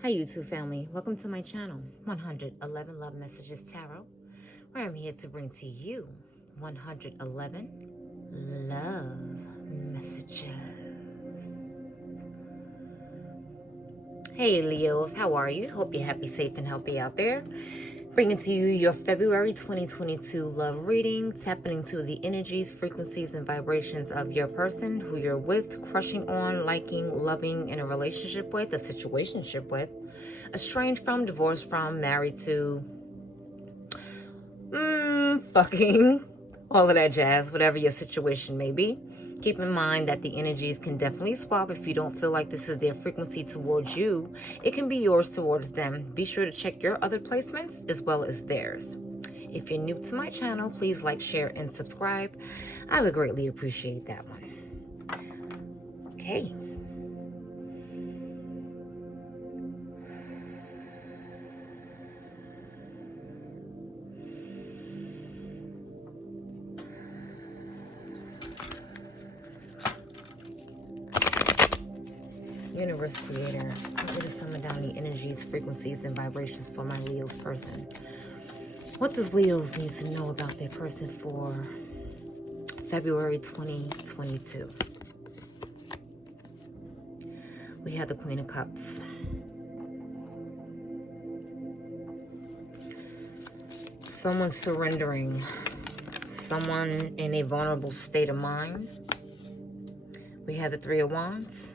Hi YouTube family, welcome to my channel 111 Love Messages Tarot, where I'm here to bring to you 111 love messages. Hey Leos, how are you? Hope you're happy, safe, and healthy out there. Bringing to you your February 2022 love reading, tapping into the energies, frequencies, and vibrations of your person, who you're with, crushing on, liking, loving, in a relationship with, a situationship with, estranged from, divorced from, married to, fucking, all of that jazz, whatever your situation may be. Keep in mind that the energies can definitely swap. If you don't feel like this is their frequency towards you, it can be yours towards them. Be sure to check your other placements as well as theirs. If you're new to my channel, please like, share, and subscribe. I would greatly appreciate that one. Okay. Universe Creator, I'm going to summon down the energies, frequencies, and vibrations for my Leo's person. What does Leo's need to know about their person for February 2022? We have the Queen of Cups. Someone surrendering. Someone in a vulnerable state of mind. We have the Three of Wands.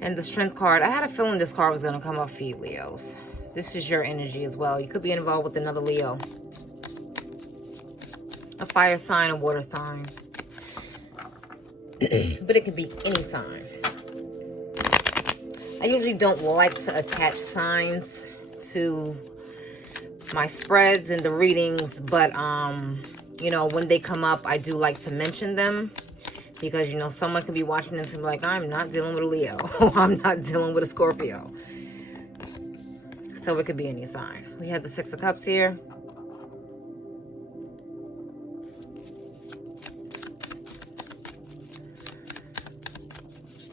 And the Strength card. I had a feeling this card was going to come up for you, Leos. This is your energy as well. You could be involved with another Leo. A fire sign, a water sign. But it could be any sign. I usually don't like to attach signs to my spreads and the readings. But, you know, when they come up, I do like to mention them. Because, you know, someone could be watching this and be like, I'm not dealing with a Leo. I'm not dealing with a Scorpio. So it could be any sign. We have the Six of Cups here.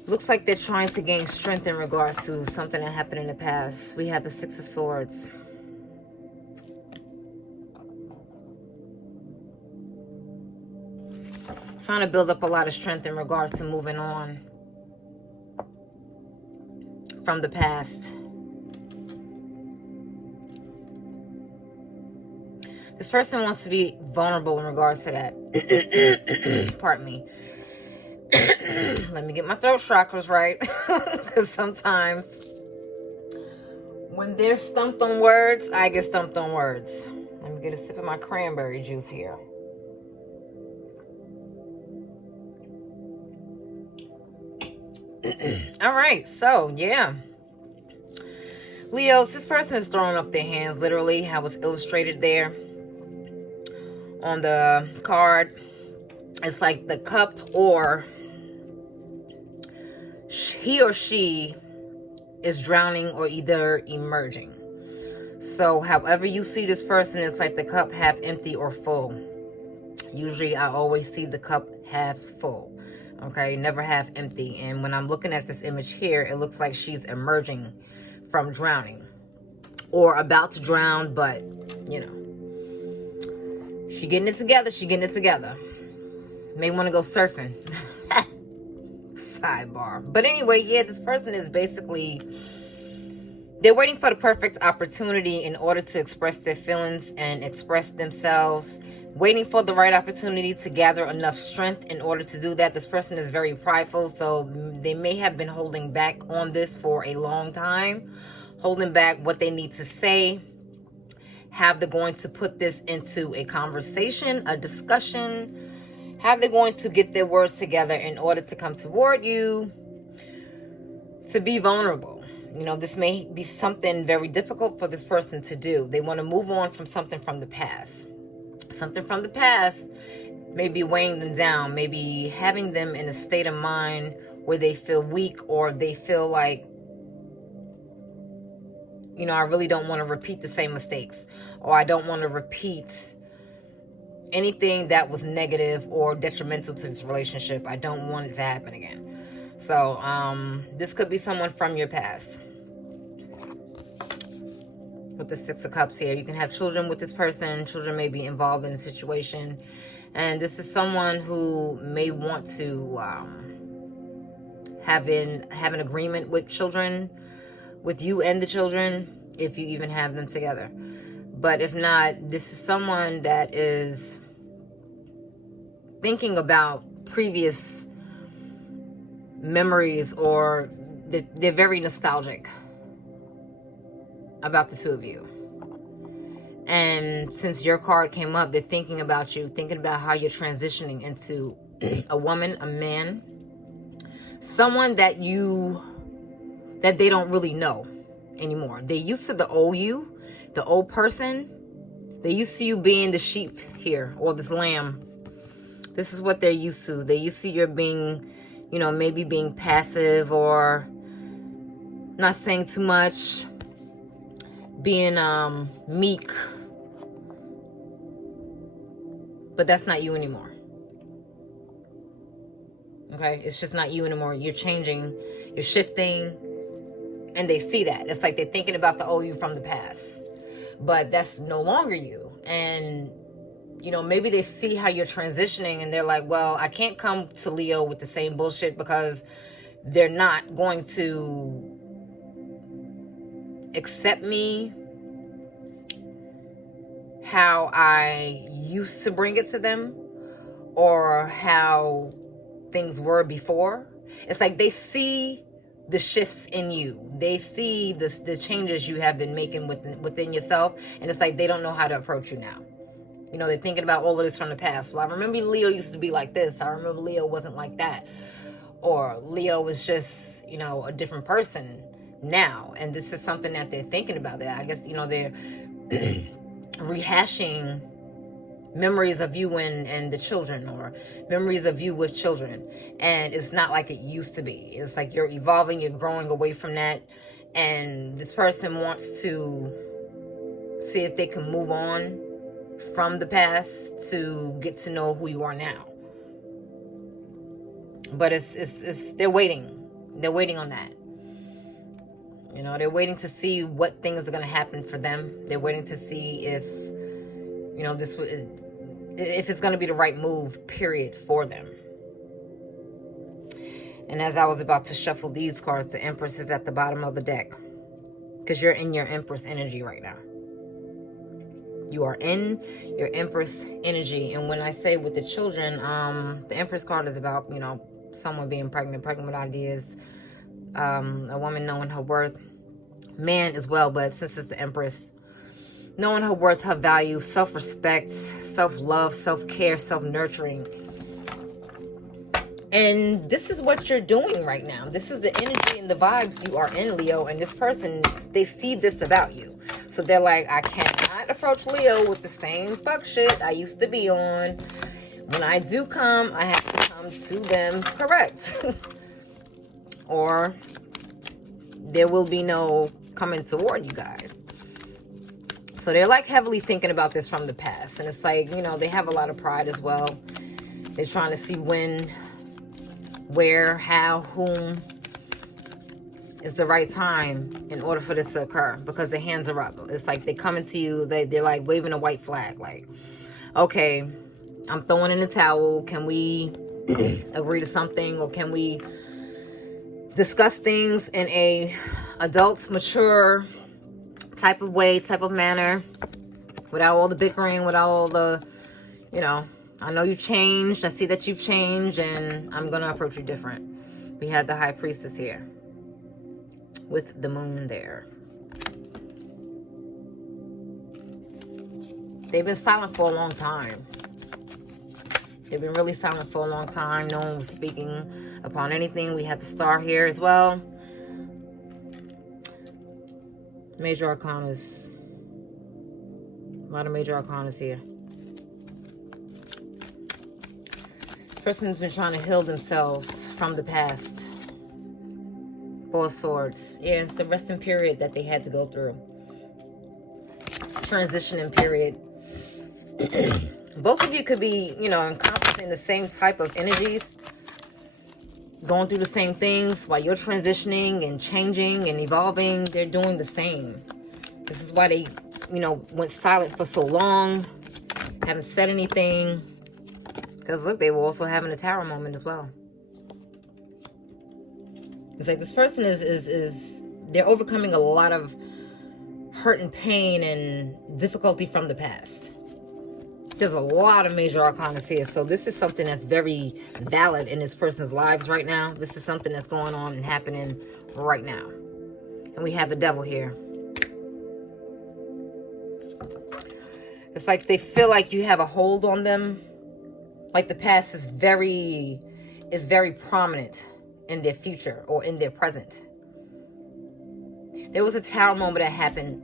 Looks like they're trying to gain strength in regards to something that happened in the past. We have the Six of Swords. Trying to build up a lot of strength in regards to moving on from the past. This person wants to be vulnerable in regards to that. Pardon me. Let me get my throat chakras right. Because sometimes when they're stumped on words, I get stumped on words. Let me get a sip of my cranberry juice here. All right, so yeah, Leos, this person is throwing up their hands, literally how it's illustrated there on the card. It's like the cup, or he or she is drowning or either emerging. So however you see this person, it's like the cup half empty or full. Usually I always see the cup half full. Okay, never half empty. And when I'm looking at this image here, it looks like she's emerging from drowning or about to drown, but you know, she getting it together. She getting it together. May want to go surfing. Sidebar. But anyway, yeah, this person is basically, they're waiting for the perfect opportunity in order to express their feelings and express themselves. Waiting for the right opportunity to gather enough strength in order to do that. This person is very prideful, so they may have been holding back on this for a long time. Holding back what they need to say. How they're going to put this into a conversation, a discussion. How they're going to get their words together in order to come toward you. To be vulnerable. You know, this may be something very difficult for this person to do. They want to move on from something from the past. Something from the past may be weighing them down, maybe having them in a state of mind where they feel weak, or they feel like, you know, I really don't want to repeat the same mistakes, or I don't want to repeat anything that was negative or detrimental to this relationship. I don't want it to happen again. So this could be someone from your past. With the Six of Cups here, you can have children with this person. Children may be involved in a situation, and this is someone who may want to have an agreement with children, with you and the children, if you even have them together. But if not, this is someone that is thinking about previous memories, or they're very nostalgic about the two of you. And since your card came up, they're thinking about you, thinking about how you're transitioning into a woman, a man, someone that they don't really know anymore. They used to the old you, the old person. They used to you being the sheep here, or this lamb. This is what they're used to. They used to your being, maybe being passive or not saying too much, being meek. But that's not you anymore. Okay? It's just not you anymore. You're changing, you're shifting, and they see that. It's like they're thinking about the old you from the past. But that's no longer you. And, maybe they see how you're transitioning and they're like, well, I can't come to Leo with the same bullshit, because they're not going to accept me how I used to bring it to them, or how things were before. It's like they see the shifts in you. They see the changes you have been making within yourself, and it's like they don't know how to approach you now. They're thinking about all of this from the past. Well, I remember Leo used to be like this. I remember Leo wasn't like that. Or Leo was just, a different person now. And this is something that they're thinking about. I guess, they're rehashing memories of you and the children, or memories of you with children. And it's not like it used to be. It's like you're evolving, you're growing away from that. And this person wants to see if they can move on from the past to get to know who you are now. But it's they're waiting. They're waiting on that. They're waiting to see what things are going to happen for them. They're waiting to see if, if it's going to be the right move, period, for them. And as I was about to shuffle these cards, the Empress is at the bottom of the deck, because you're in your Empress energy right now. You are in your Empress energy. And when I say with the children, the Empress card is about, someone being pregnant with ideas, a woman knowing her worth, man as well. But since it's the Empress, knowing her worth, her value, self-respect, self-love, self-care, self-nurturing. And this is what you're doing right now. This is the energy and the vibes you are in, Leo. And this person, they see this about you. So they're like, I cannot approach Leo with the same fuck shit I used to be on. When I do come, I have to come to them correct. Or there will be no coming toward you guys. So they're like heavily thinking about this from the past. And it's like, they have a lot of pride as well. They're trying to see when, where, how, whom is the right time in order for this to occur, because their hands are up. It's like they coming to you, they're like waving a white flag, like, okay, I'm throwing in the towel. Can we agree to something, or can we discuss things in a adult, mature type of way, type of manner, without all the bickering, without all the, I know you've changed, I see that you've changed, and I'm gonna approach you different. We had the High Priestess here with the moon there. They've been silent for a long time. They've been really silent for a long time. No one was speaking upon anything. We have the Star here as well. Major Arcanas. A lot of Major Arcanas here. Person's been trying to heal themselves from the past. Four of Swords. Yeah, it's the resting period that they had to go through. Transitioning period. Both of you could be, encompassing the same type of energies. going through the same things while you're transitioning and changing and evolving. They're doing the same. This is why they, went silent for so long, haven't said anything. Because look, they were also having a tower moment as well. It's like this person is they're overcoming a lot of hurt and pain and difficulty from the past. There's a lot of major arcana here. So this is something that's very valid in this person's lives right now. This is something that's going on and happening right now. And we have the devil here. It's like they feel like you have a hold on them. Like the past is very prominent in their future or in their present. There was a tower moment that happened,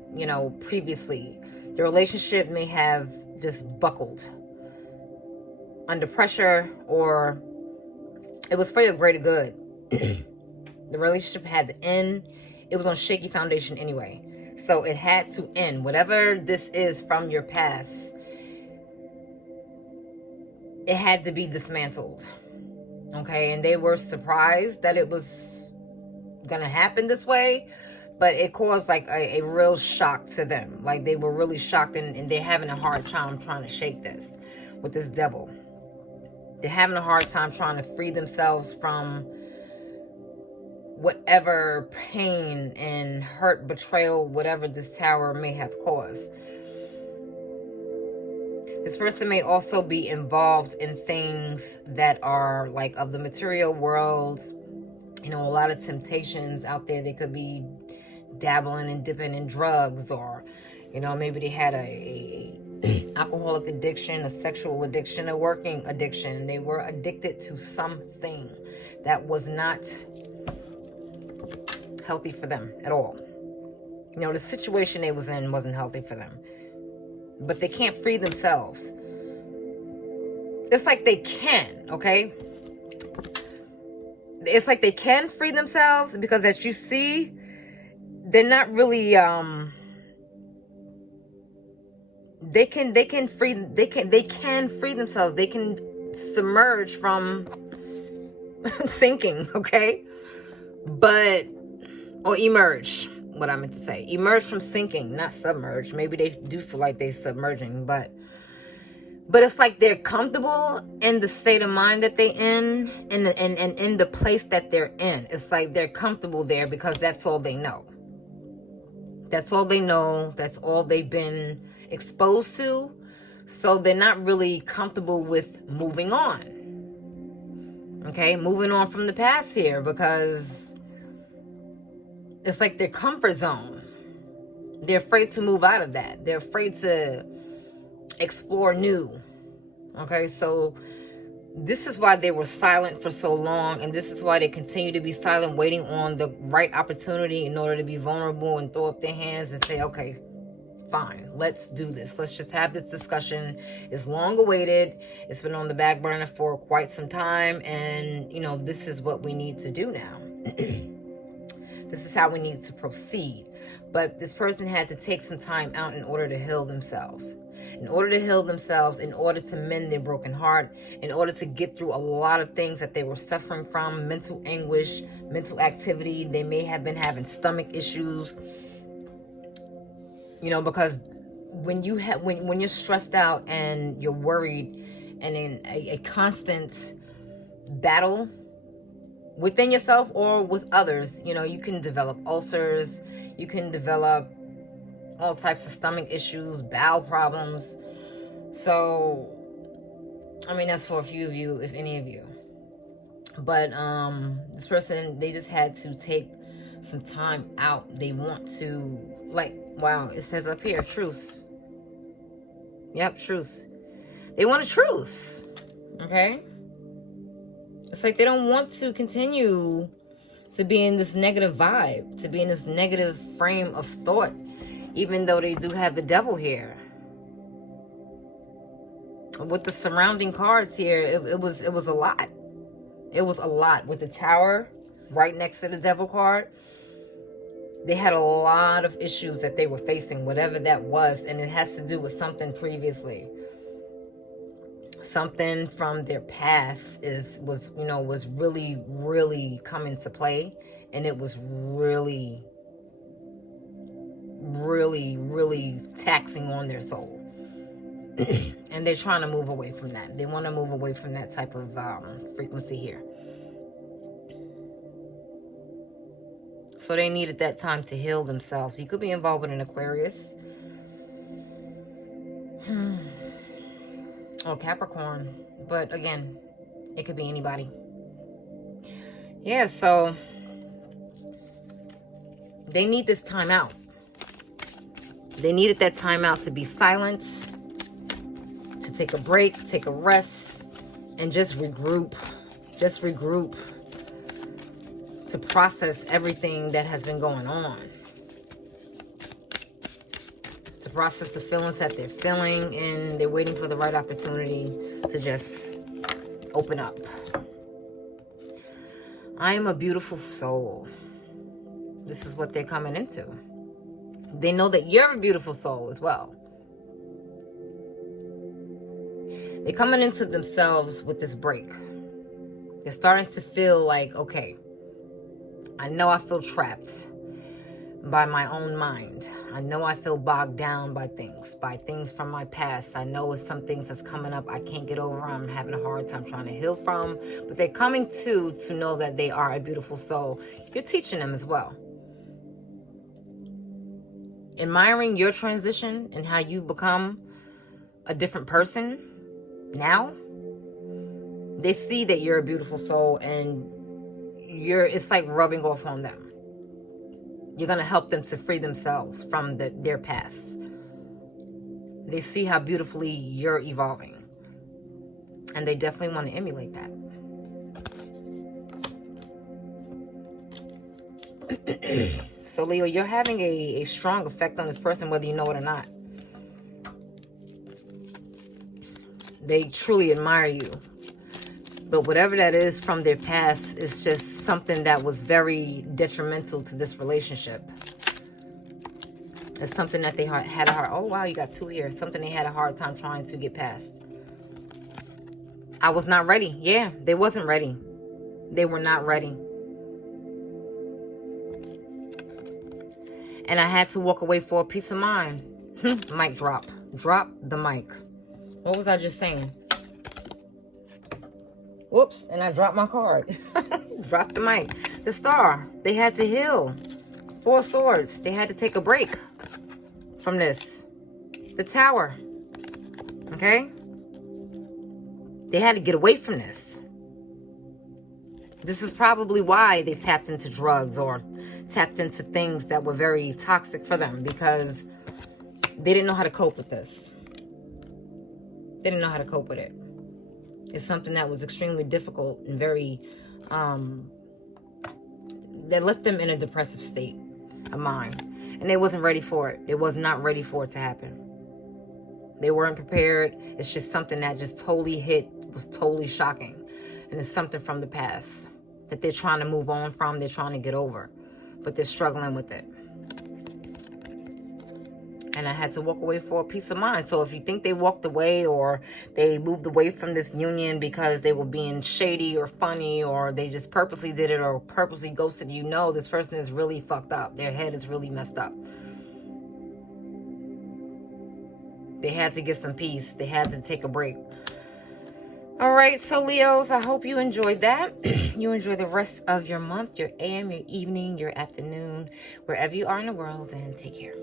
previously. The relationship may have just buckled under pressure, or it was for your greater good. The relationship had to end. It was on shaky foundation anyway. So it had to end. Whatever this is from your past, it had to be dismantled. Okay, and they were surprised that it was gonna happen this way, but it caused like a real shock to them. Like they were really shocked, and they're having a hard time trying to shake this with this devil. They're having a hard time trying to free themselves from whatever pain and hurt, betrayal, whatever this tower may have caused. This person may also be involved in things that are like of the material world. A lot of temptations out there. They could be dabbling and dipping in drugs, or maybe they had a alcoholic addiction, a sexual addiction, a working addiction. They were addicted to something that was not healthy for them at all. The situation they was in wasn't healthy for them, but they can't free themselves. It's like they can, okay? It's like they can free themselves, because as you see, they're not really they can free themselves. They can submerge from sinking, okay? Or emerge, what I meant to say. Emerge from sinking, not submerge. Maybe they do feel like they're submerging, but it's like they're comfortable in the state of mind that they're in, and in the place that they're in. It's like they're comfortable there because that's all they know. That's all they know. That's all they've been exposed to. So they're not really comfortable with moving on. Okay, moving on from the past here, because it's like their comfort zone. They're afraid to move out of that. They're afraid to explore new. Okay, so this is why they were silent for so long, and this is why they continue to be silent, waiting on the right opportunity in order to be vulnerable and throw up their hands and say, okay, fine, let's do this. Let's just have this discussion. It's long awaited. It's been on the back burner for quite some time, and this is what we need to do now. This is how we need to proceed. But this person had to take some time out in order to heal themselves. In order to mend their broken heart, in order to get through a lot of things that they were suffering from, mental anguish, mental activity. They may have been having stomach issues, because when you're stressed out and you're worried and in a constant battle within yourself or with others, you can develop ulcers, you can develop all types of stomach issues, bowel problems. So, that's for a few of you, if any of you. But this person, they just had to take some time out. They want to, wow, it says up here, truce. Yep, truce. They want a truce, okay? It's like they don't want to continue to be in this negative vibe, to be in this negative frame of thought, even though they do have the devil here. With the surrounding cards here, it was a lot. It was a lot. With the tower right next to the devil card, they had a lot of issues that they were facing, whatever that was, and it has to do with something previously. something from their past was really coming to play, and it was really taxing on their soul. And they're trying to move away from that. They want to move away from that type of frequency here. So they needed that time to heal themselves. You could be involved with an Aquarius or Capricorn, but again, it could be anybody. Yeah, so they need this time out. They needed that time out to be silent, to take a break, take a rest, and just regroup. Just regroup to process everything that has been going on. To process the feelings that they're feeling, and they're waiting for the right opportunity to just open up. I am a beautiful soul. This is what they're coming into. They know that you're a beautiful soul as well. They're coming into themselves with this break. They're starting to feel like, okay, I know I feel trapped by my own mind. I know I feel bogged down by things from my past. I know it's some things that's coming up I can't get over. I'm having a hard time trying to heal from. But they're coming to know that they are a beautiful soul. You're teaching them as well. Admiring your transition and how you've become a different person now. They see that you're a beautiful soul, and it's like rubbing off on them. You're going to help them to free themselves from their past. They see how beautifully you're evolving, and they definitely want to emulate that. So Leo, you're having a strong effect on this person, whether you know it or not. They truly admire you. But whatever that is from their past is just something that was very detrimental to this relationship. It's something that they had a hard... Oh, wow, you got 2 here. Something they had a hard time trying to get past. I was not ready. Yeah, they wasn't ready. They were not ready. And I had to walk away for a peace of mind. Mic drop. Drop the mic. What was I just saying? Whoops, and I dropped my card. Drop the mic. The Star. They had to heal. 4 Swords. They had to take a break from this. The Tower. Okay? They had to get away from this. This is probably why they tapped into drugs or tapped into things that were very toxic for them, because they didn't know how to cope with this. They didn't know how to cope with it. It's something that was extremely difficult and very, that left them in a depressive state of mind. And they wasn't ready for it. They was not ready for it to happen. They weren't prepared. It's just something that just totally was totally shocking. And it's something from the past that they're trying to move on from, they're trying to get over. But they're struggling with it. And I had to walk away for a peace of mind. So if you think they walked away or they moved away from this union because they were being shady or funny, or they just purposely did it or purposely ghosted you, no, this person is really fucked up. Their head is really messed up. They had to get some peace. They had to take a break. All right, so Leos, I hope you enjoyed that. You enjoy the rest of your month, your AM, your evening, your afternoon, wherever you are in the world, and take care.